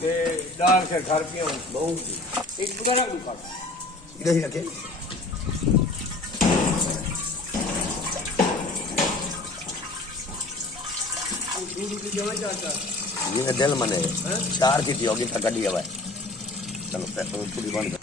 ਤੇ ਦਾਲ ਸੇ ਘਰ ਪਿਆ बहुत ਇੱਕ ਪਤਾ ਰੱਖ ਦੂ इधर ही रखे दूध की जमा चाहता ये दिल मने 4 की होगी तक कड़ी हवा चलो पेट्रोल पूरी बंद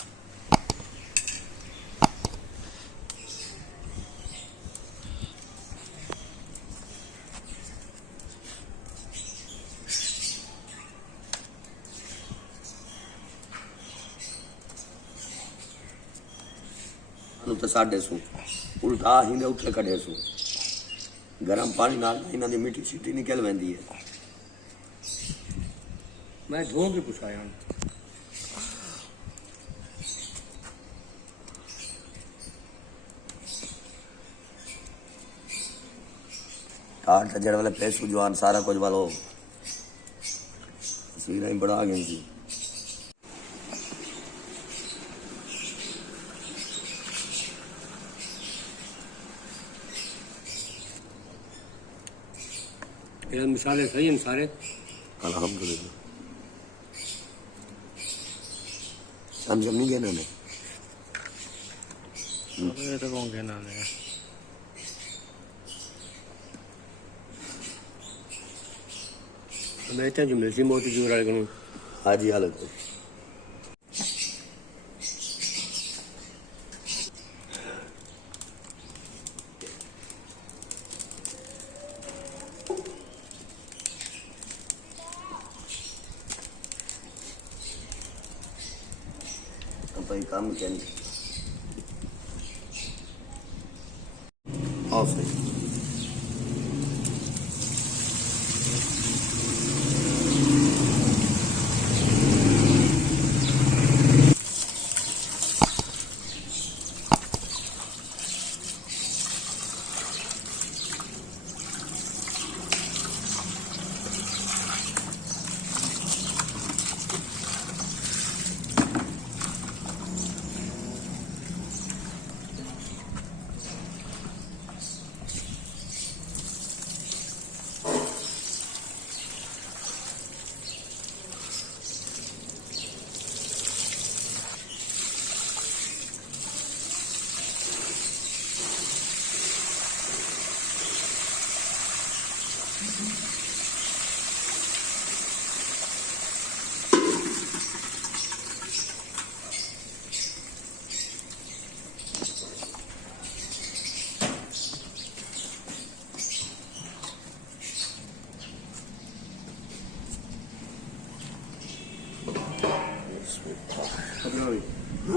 तो 150 उल्टा ही उठे कढ़े सू गरम पानी नाल इन्हां दी मिट्टी सीटी निकल वेंदी है मैं धो के पुछाया काट जड़ वाले पैसू जवान सारा कुछ वालो सीरा ही बढ़ा गई थी ये मिसाले सही हैं सारे अल्हम्दुलिल्लाह समझ नहीं गए ना ये तो कौन कहना है मैं इतना जुमले सी मोटी जोर वाले करूँ हाजी हालत भाई काम क्या नहीं आओ सही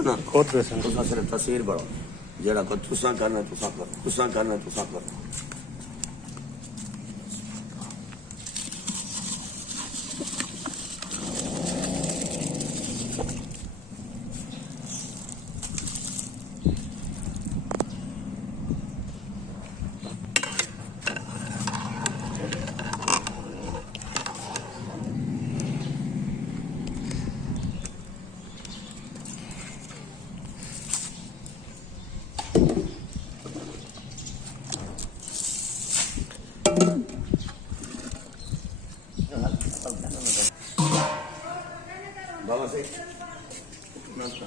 ना खुद पैसा तुसा सिर्फ तस्वीर बढ़ो जरा को तुसा करना तुसा करो तुसा करना तुसा करो बाबा से नाश्ता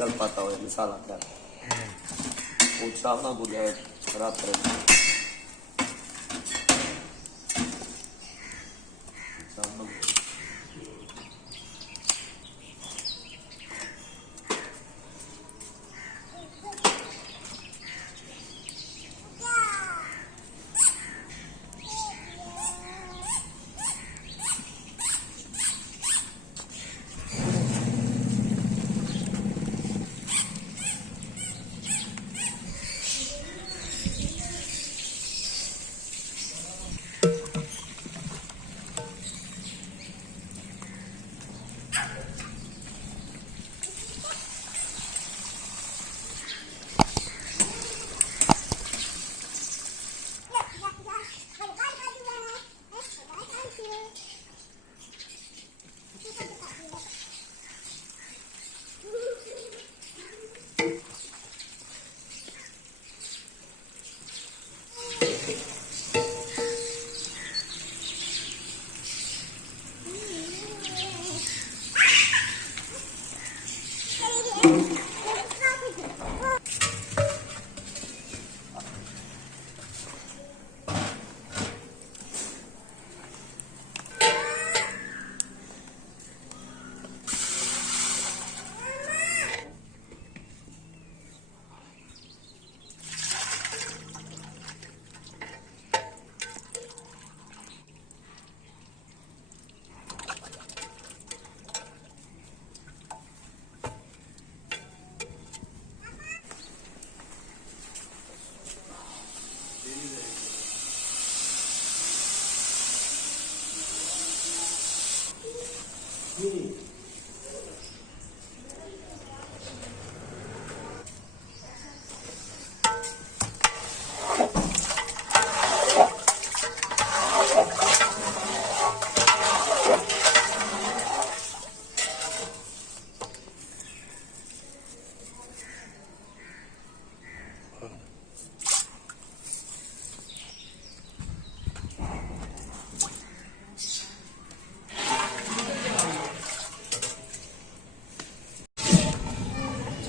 गल पाता हो मिसाल क्या वो चावना बुझाए खराब करे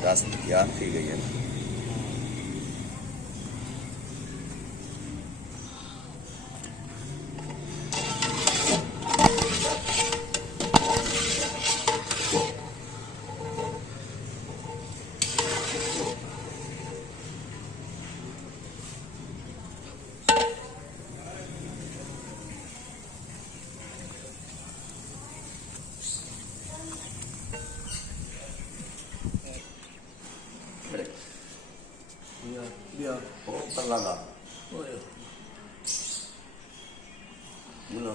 रास्ते तैयार की गई है पर लगा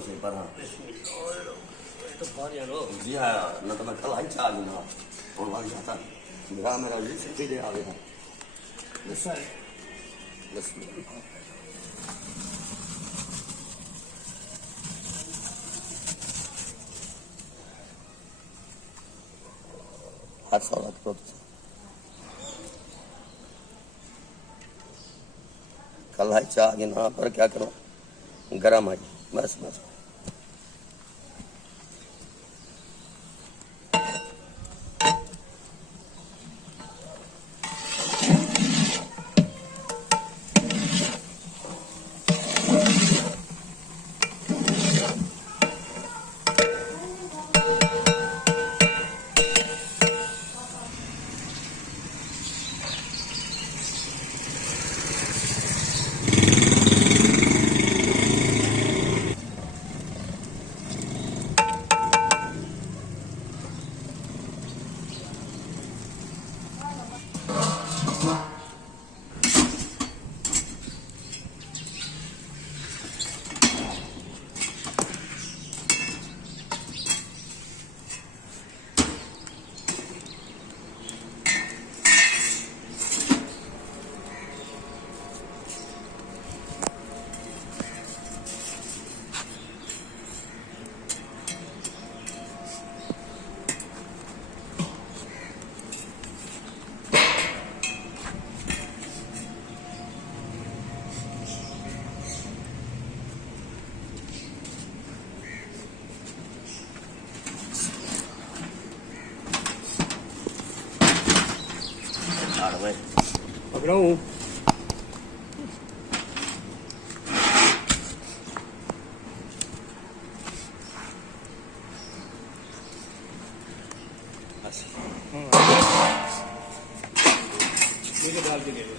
से पर जी हाँ न तो मैं कल आई चाह ना और लग जाता मेरा ये सीधे दे आ गया बस हाथ सवाल करो कल है चाह ना पर क्या करो गरम है बस बस पकड़ाऊं बस मुझे डाल के दे दो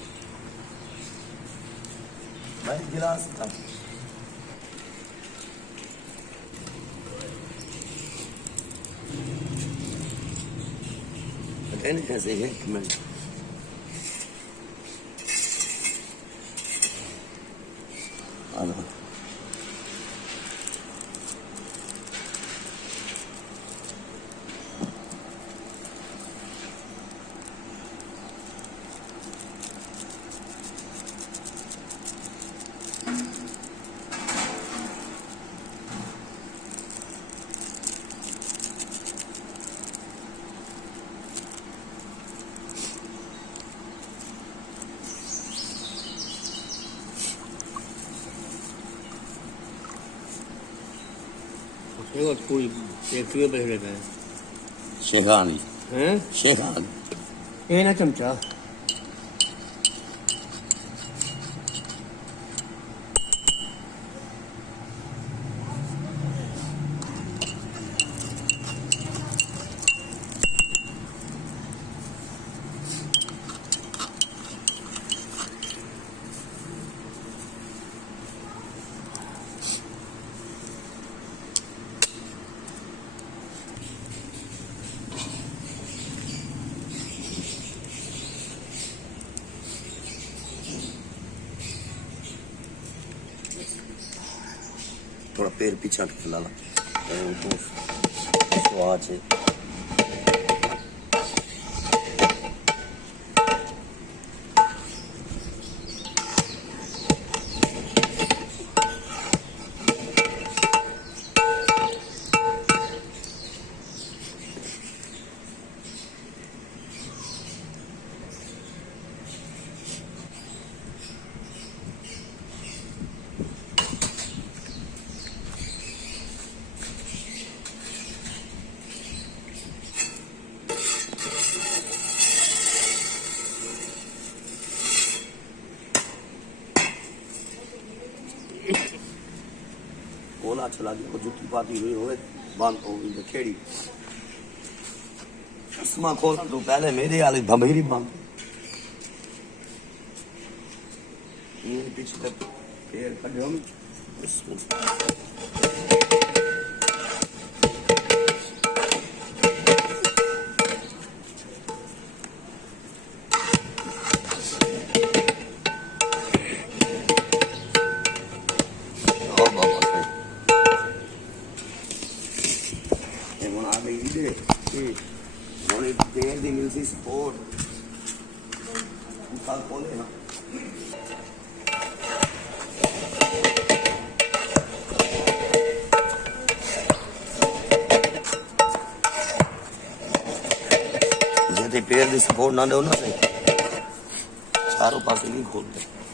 भाई गिलास था कहने ऐसे है कि मैं आना उसमें पूरी एक चूहे बैठ रहता है शेखानी हैं शेखानी ये ना चमचा थोड़ा पैर पीछा के ला ला स्वाद है ओला चला गया को जुटी पाती हुई होवे बांध हो गई खेड़ी चश्मा खोल तो पहले मेरे वाली भमेरी बांध ये पीछे तक पैर कढ़े हम There the music support. Kal pole na. जे पैर ਦੀ support ਨਾ ਦਿਓ ਨਾ ਸਹੀ ਚਾਰੋਂ ਪਾਸੇ ਨਹੀਂ ਖੋਲਦੇ